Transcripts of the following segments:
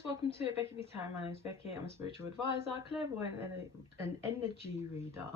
guys, welcome to bekibtarot. My name is Becky. I'm a spiritual advisor, clairvoyant and an energy reader.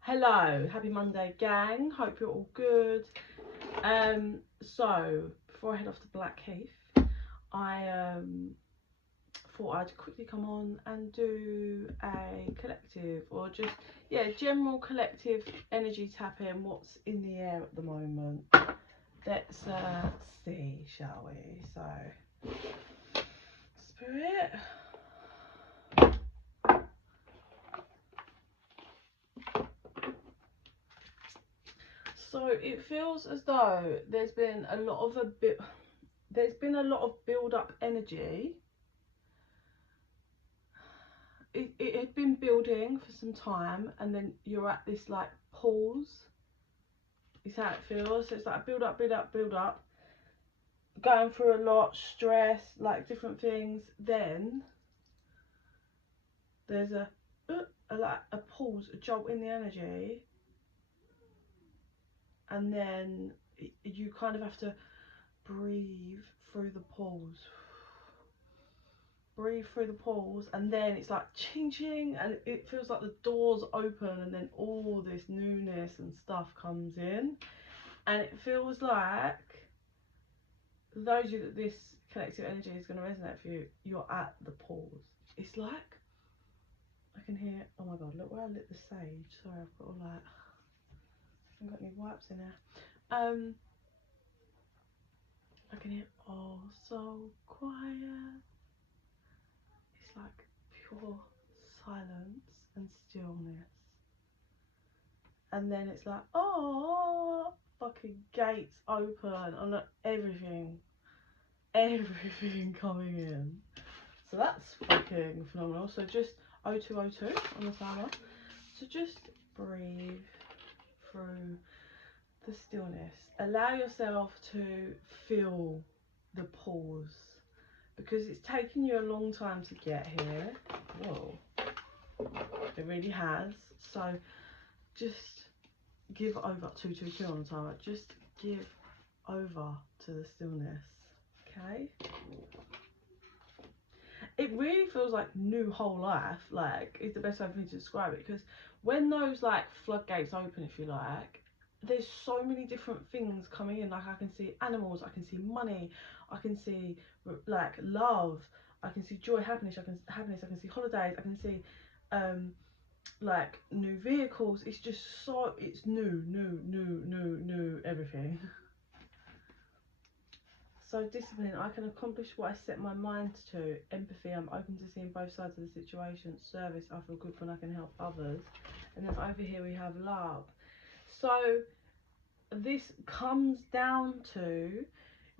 Hello, happy Monday gang, hope you're all good. So before I head off to Blackheath, I thought I'd quickly come on and do a collective, or just general collective energy tapping. What's in the air at the moment? Let's see, shall we? So Spirit, so it feels as though there's been a lot of build up energy. It had been building for some time, and then you're at this like pause. Is how it feels. So it's like build up, going through a lot, stress, like different things. Then there's a pause, a jolt in the energy, and then you kind of have to breathe through the pause. Breathe through the pause, and then it's like ching ching, and it feels like the doors open, and then all this newness and stuff comes in, and it feels like those of you that this collective energy is going to resonate for you, you're at the pause. It's like I can hear, oh my god, look where I lit the sage. Sorry, I've got all that, I haven't got any wipes in there. I can hear, oh so quiet. It's like pure silence and stillness, and then it's like, oh, fucking gates open and everything coming in. So that's fucking phenomenal. So just 0202 on the timer. So just breathe through the stillness. Allow yourself to feel the pause, because it's taken you a long time to get here. Whoa, it really has. So just give over. 222 on the timer. Just give over to the stillness. Okay, it really feels like new whole life, like is the best way for me to describe it, because when those like floodgates open, if you like, there's so many different things coming in. Like I can see animals, I can see money, I can see like love, I can see joy, happiness, I can see holidays, I can see like new vehicles. It's just so, it's new everything. So discipline, I can accomplish what I set my mind to. Empathy, I'm open to seeing both sides of the situation. Service, I feel good when I can help others. And then over here we have love. So this comes down to,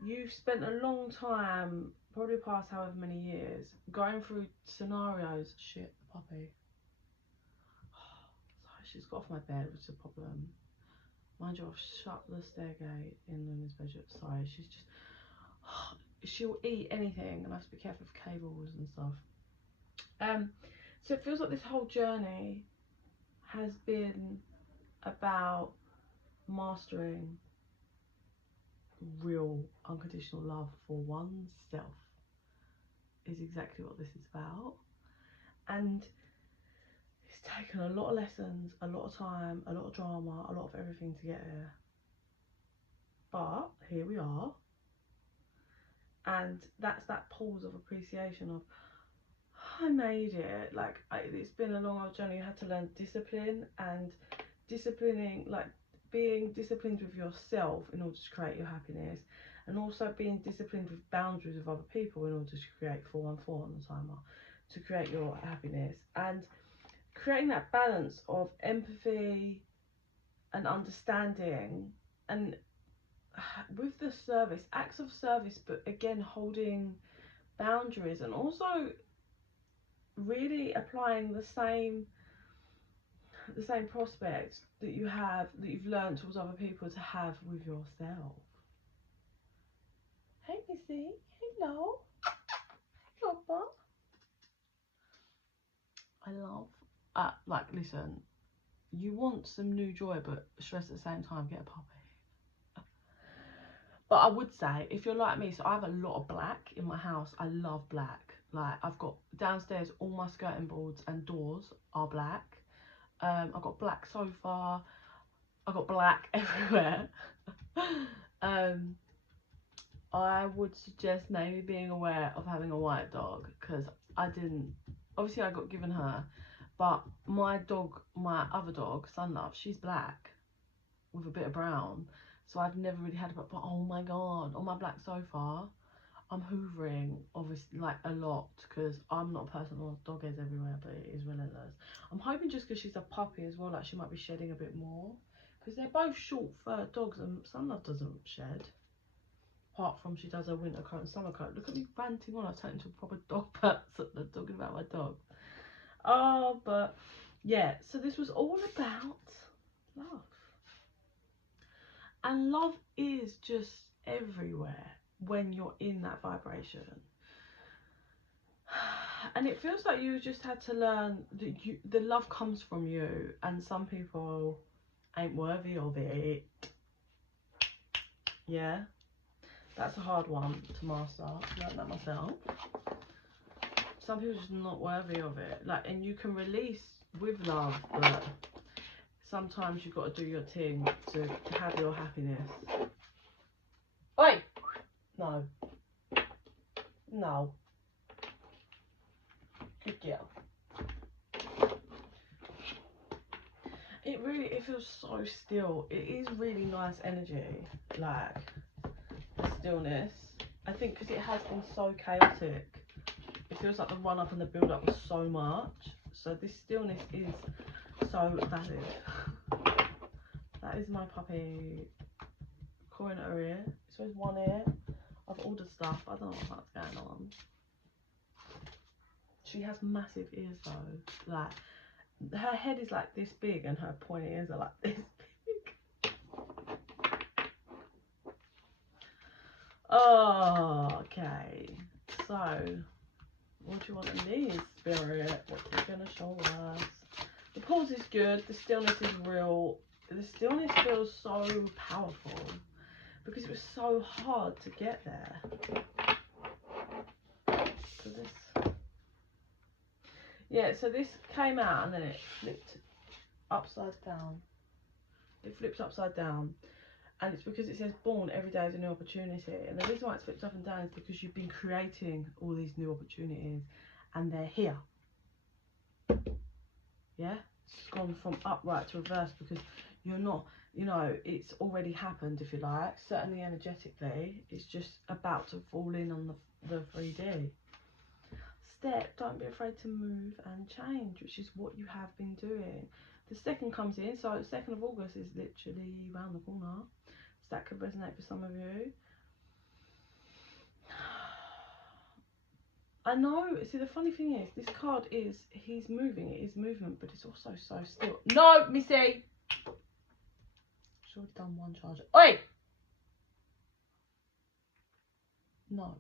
you've spent a long time, probably past however many years, going through scenarios. Shit, the puppy. Sorry, she's got off my bed, which is a problem. Mind you, I've shut the stairgate in Luna's bedroom. Sorry, she's just, she'll eat anything, and I have to be careful of cables and stuff. So it feels like this whole journey has been about mastering real unconditional love for oneself, is exactly what this is about. And it's taken a lot of lessons, a lot of time, a lot of drama, a lot of everything to get here, but here we are. And that's that pause of appreciation of, I made it. Like it's been a long old journey. You had to learn discipline, and disciplining, like being disciplined with yourself in order to create your happiness, and also being disciplined with boundaries with other people in order to create 414 on the timer, to create your happiness, and creating that balance of empathy and understanding, and with the service, acts of service, but again holding boundaries, and also really applying the same prospects that you've learned towards other people to have with yourself. Hey Missy, hello. Papa. I love like, listen, you want some new joy but stress at the same time, get a puppy. But I would say, if you're like me, so I have a lot of black in my house. I love black. Like, I've got downstairs, all my skirting boards and doors are black. I've got black sofa. I've got black everywhere. I would suggest maybe being aware of having a white dog, because I didn't, obviously I got given her, but my dog, my other dog, Sunlove, she's black with a bit of brown, so I've never really had a, but oh my god, on my black sofa, I'm hoovering, obviously, like, a lot, because I'm not a person who wants dog hairs everywhere, but it is relentless. I'm hoping just because she's a puppy as well, like, she might be shedding a bit more, because they're both short fur dogs, and Sunlove doesn't shed. Apart from she does her winter coat and summer coat. Look at me ranting on. I've turned into a proper dog person talking about my dog. Oh, but yeah. So this was all about love. And love is just everywhere when you're in that vibration. And it feels like you just had to learn that the love comes from you. And some people ain't worthy of it. Yeah. That's a hard one to master. I learned that myself. Some people are just not worthy of it. Like, and you can release with love, but sometimes you've got to do your thing to have your happiness. Oi! No. No. Good girl. It feels so still. It is really nice energy. Like, stillness. I think because it has been so chaotic, it feels like the run up and the build up was so much, so this stillness is so valid. That is my puppy cawing at her ear. So it's one ear. I've ordered stuff, I don't know what's going on. She has massive ears though, like her head is like this big and her pointy ears are like this big. Oh, okay. So, what do you want to need, Spirit? What are you going to show us? The pause is good. The stillness is real. The stillness feels so powerful because it was so hard to get there. So this, yeah. So this came out and then it flipped upside down. It flips upside down. And it's because it says born every day is a new opportunity. And the reason why it's flipped up and down is because you've been creating all these new opportunities and they're here. Yeah? It's gone from upright to reverse because you're not, you know, it's already happened, if you like. Certainly energetically, it's just about to fall in on the 3D. Step, don't be afraid to move and change, which is what you have been doing. The second comes in, so 2nd of August is literally round the corner. So that could resonate for some of you. I know, see the funny thing is, this card is, he's moving, it is movement, but it's also so still. No, Missy! She's already done one charge. Oi! No.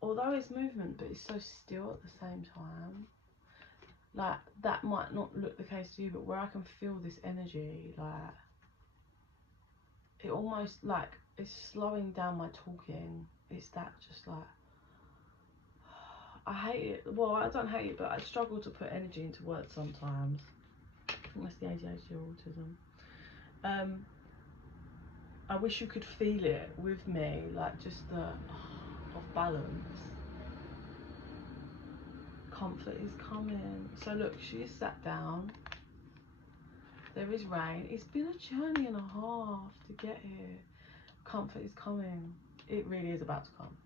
Although it's movement, but it's so still at the same time. Like, that might not look the case to you, but where I can feel this energy, like, it almost, like, it's slowing down my talking. It's that just, like, I hate it. Well, I don't hate it, but I struggle to put energy into words sometimes. I think that's the ADHD or autism. I wish you could feel it with me, like, just the off balance. Comfort is coming. So look, she is sat down. There is rain. It's been a journey and a half to get here. Comfort is coming. It really is about to come.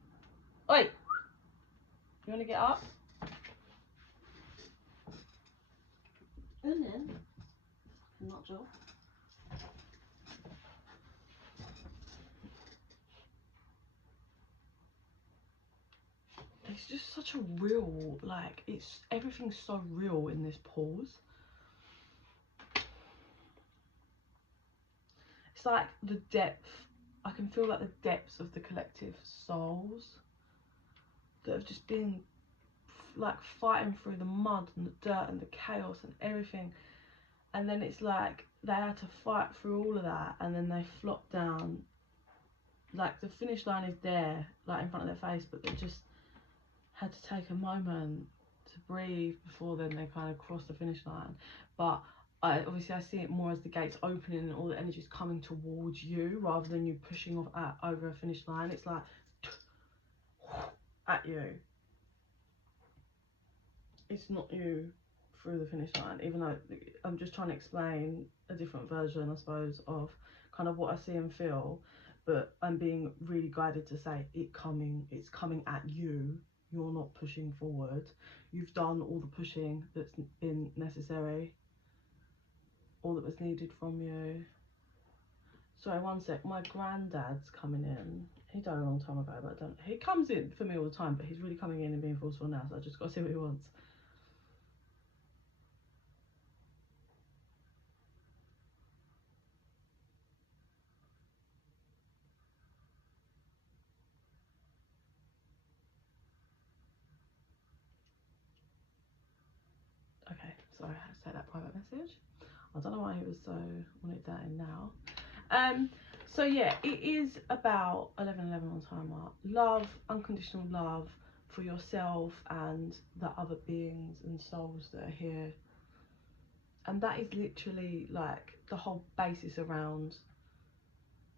Oi! You want to get up? And then, not Joe. It's just such a real, like, it's, everything's so real in this pause. It's like the depth, I can feel like the depths of the collective souls that have just been like fighting through the mud and the dirt and the chaos and everything, And then it's like they had to fight through all of that, and then they flopped down. Like the finish line is there, like in front of their face, but they just had to take a moment to breathe before then they kind of cross the finish line. But obviously I see it more as the gates opening and all the energy is coming towards you rather than you pushing off over a finish line. It's like at you. It's not you through the finish line, even though I'm just trying to explain a different version, I suppose, of kind of what I see and feel, but I'm being really guided to say it's coming at you. You're not pushing forward. You've done all the pushing that's been necessary, all that was needed from you. Sorry, one sec, my granddad's coming in. He died a long time ago, but he comes in for me all the time, but he's really coming in and being forceful now, so I just got to see what he wants. Okay, sorry, I had to take that private message. I don't know why he was so wanted that in now. So yeah, it is about 11:11 on timer. Love, unconditional love for yourself and the other beings and souls that are here. And that is literally like the whole basis around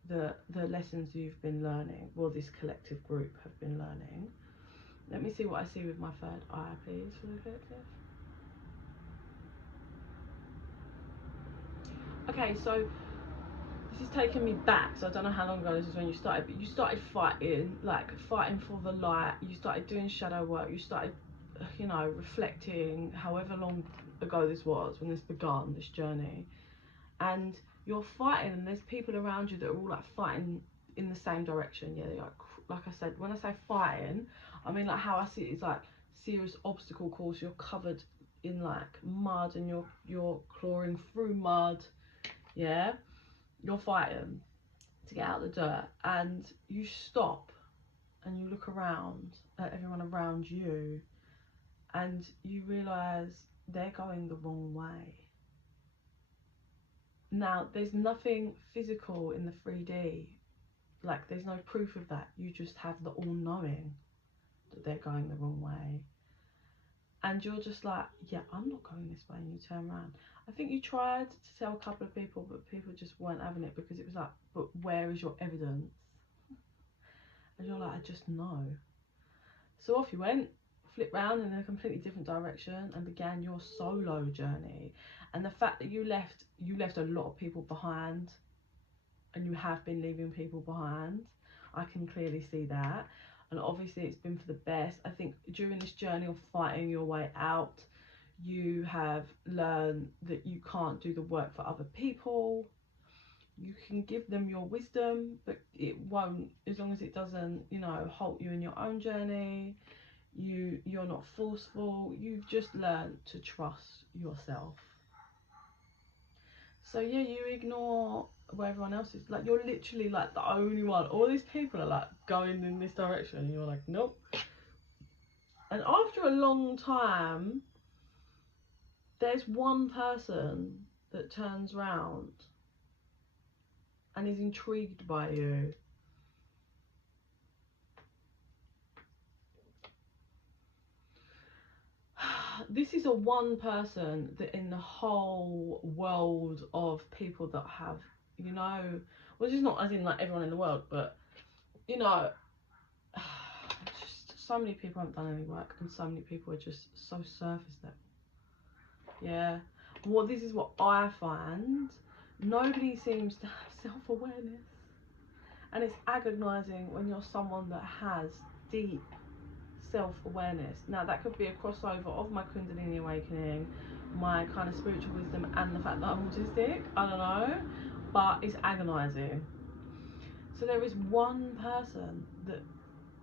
the lessons you've been learning, well, this collective group have been learning. Let me see what I see with my third eye, please, for the collective. Okay, so this is taking me back, so I don't know how long ago this is when you started, but you started fighting, like fighting for the light. You started doing shadow work. You started, you know, reflecting, however long ago this was when this began, this journey. And you're fighting, and there's people around you that are all like fighting in the same direction. Yeah, like I said, when I say fighting, I mean like how I see it is like serious obstacle course. You're covered in like mud, and you're clawing through mud. Yeah, you're fighting to get out the dirt, and you stop and you look around at everyone around you, and you realize they're going the wrong way. Now, there's nothing physical in the 3D, like there's no proof of that. You just have the all-knowing that they're going the wrong way, and you're just like, yeah, I'm not going this way, and you turn around. I think you tried to tell a couple of people, but people just weren't having it, because it was like, but where is your evidence? And you're like, I just know. So off you went, flipped round in a completely different direction, and began your solo journey. And the fact that you left a lot of people behind, and you have been leaving people behind, I can clearly see that. And obviously it's been for the best. I think during this journey of fighting your way out, you have learned that you can't do the work for other people. You can give them your wisdom, but it won't, as long as it doesn't, you know, halt you in your own journey. You're not forceful. You've just learned to trust yourself. So yeah, you ignore where everyone else is. Like, you're literally like the only one. All these people are like going in this direction, and you're like, nope. And after a long time, there's one person that turns round and is intrigued by you. This is a one person that in the whole world of people that have, you know, well, it's not as in like everyone in the world, but you know, just so many people haven't done any work, and so many people are just so surface level. Yeah, well, this is what I find. Nobody seems to have self-awareness, and it's agonizing when you're someone that has deep self-awareness. Now that could be a crossover of my Kundalini awakening, my kind of spiritual wisdom, and the fact that I'm autistic. I don't know, but it's agonizing. So there is one person that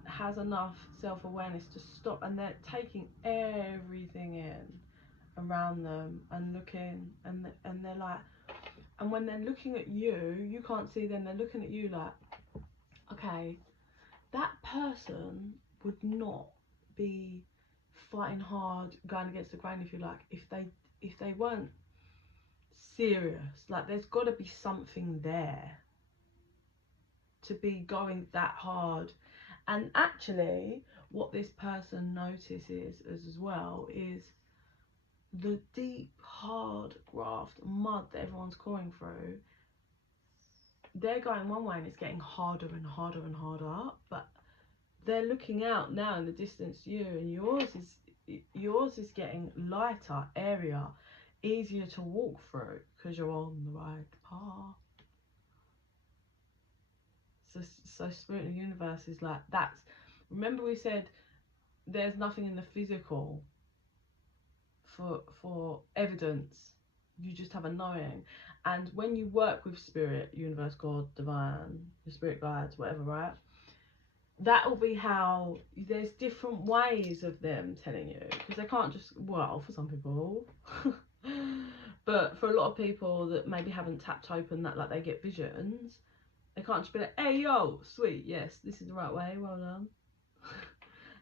has enough self-awareness to stop, and they're taking everything in around them and looking, and they're like, and when they're looking at you, you can't see them, they're looking at you like, okay, that person would not be fighting hard, going against the grain, if you like, if they weren't serious. Like, there's got to be something there to be going that hard. And actually, what this person notices as well is the deep, hard graft mud that everyone's going through. They're going one way and it's getting harder and harder and harder, but they're looking out now in the distance to you, and yours is getting lighter, airier, easier to walk through because you're on the right path. So spirit and the universe is like, that's, remember we said there's nothing in the physical for evidence, you just have a knowing. And when you work with spirit, universe, God, divine, your spirit guides, whatever, right, that will be how, there's different ways of them telling you, because they can't just, well, for some people but for a lot of people that maybe haven't tapped open that, like, they get visions, they can't just be like, hey yo, sweet, yes, this is the right way, well done.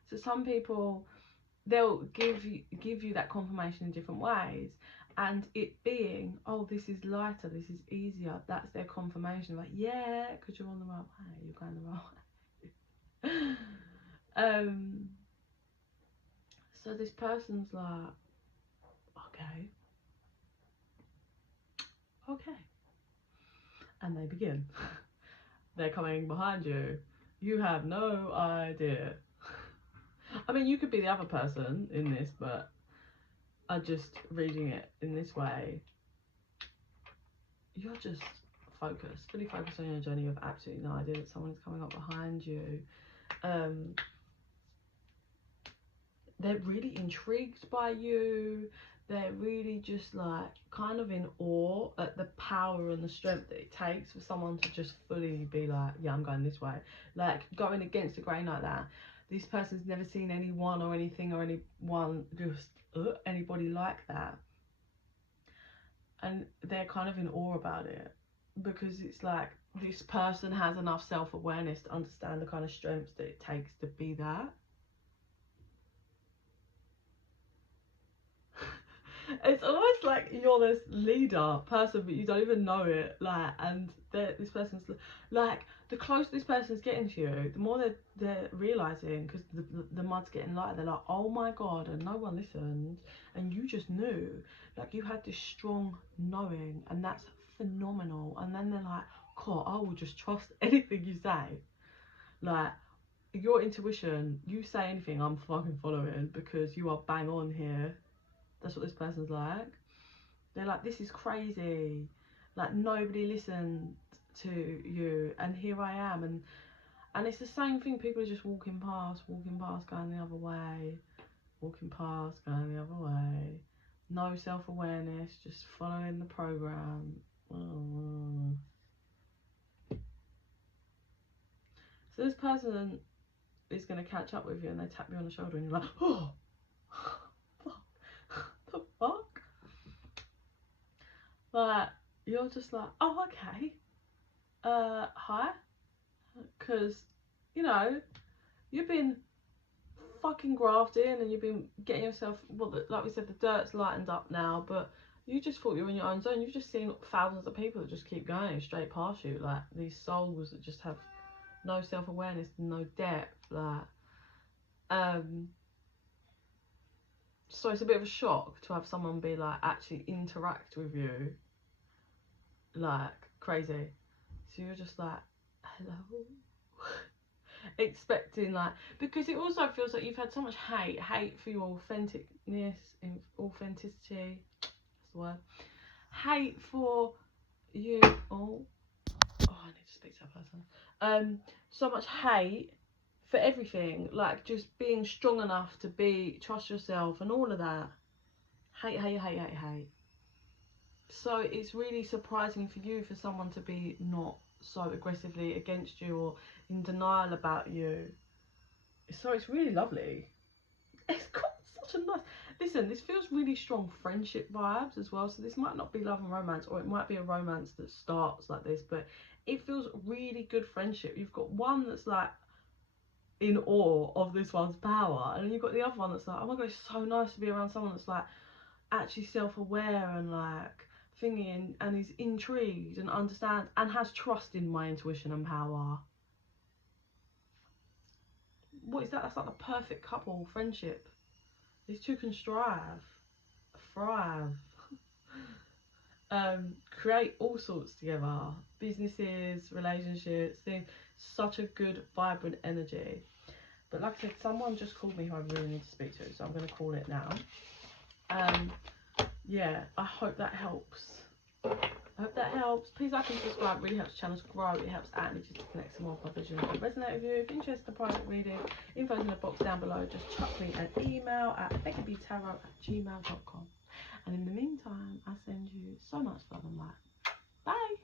So some people, they'll give you that confirmation in different ways, and it being, oh, this is lighter, this is easier, that's their confirmation, like, yeah, because you're on the right way, you're going the right way. So this person's like, okay, and they begin. They're coming behind you, you have no idea. I mean, you could be the other person in this, but I'm just reading it in this way. You're just focused, fully focused on your journey. You have absolutely no idea that someone is coming up behind you. They're really intrigued by you. They're really just like kind of in awe at the power and the strength that it takes for someone to just fully be like, yeah, I'm going this way. Like, going against the grain like that. This person's never seen anyone or anything or anyone, just anybody like that. And they're kind of in awe about it, because it's like this person has enough self-awareness to understand the kind of strengths that it takes to be that. It's almost like you're this leader person, but you don't even know it. Like, and this person's like, the closer this person's getting to you, the more they're realizing, because the mud's getting lighter. They're like, oh my god, and no one listened, and you just knew. Like, you had this strong knowing, and that's phenomenal. And then they're like, cool, I will just trust anything you say. Like, your intuition, you say anything, I'm fucking following, because you are bang on here. That's what this person's like. They're like, this is crazy. Like, nobody listened to you, and here I am. And it's the same thing. People are just walking past, going the other way, walking past, going the other way. No self-awareness, just following the program. So this person is going to catch up with you, and they tap you on the shoulder, and you're like, oh, the fuck? But you're just like, oh, okay, hi, because, you know, you've been fucking grafting, and you've been getting yourself, well, like we said, the dirt's lightened up now, but you just thought you were in your own zone. You've just seen thousands of people that just keep going straight past you, like these souls that just have no self-awareness, no depth, like, so it's a bit of a shock to have someone be like, actually interact with you like crazy. So you're just like, hello. Expecting, like, because it also feels like you've had so much hate for your authenticness, authenticity, that's the word, hate for you. Oh, I need to speak to that person. So much hate for everything, like just being strong enough to trust yourself and all of that. Hate. So it's really surprising for you, for someone to be not so aggressively against you or in denial about you. So it's really lovely. It's got such a nice, listen, this feels really strong friendship vibes as well. So this might not be love and romance, or it might be a romance that starts like this, but it feels really good friendship. You've got one that's like in awe of this one's power, and then you've got the other one that's like, oh my god, it's so nice to be around someone that's like actually self-aware and like thingy and is intrigued and understands and has trust in my intuition and power. What is that? That's like the perfect couple friendship. These two can thrive, create all sorts together, businesses, relationships, things. Such a good, vibrant energy. But like I said, someone just called me who I really need to speak to, so I'm going to call it now. Yeah, I hope that helps. Please like and subscribe. It really helps channels grow. It helps our energies to connect to more vision. If it resonates with you, if you're interested in a private reading, info's in the box down below. Just chuck me an email at bekibtarot@gmail.com. And in the meantime, I send you so much love and light. Bye.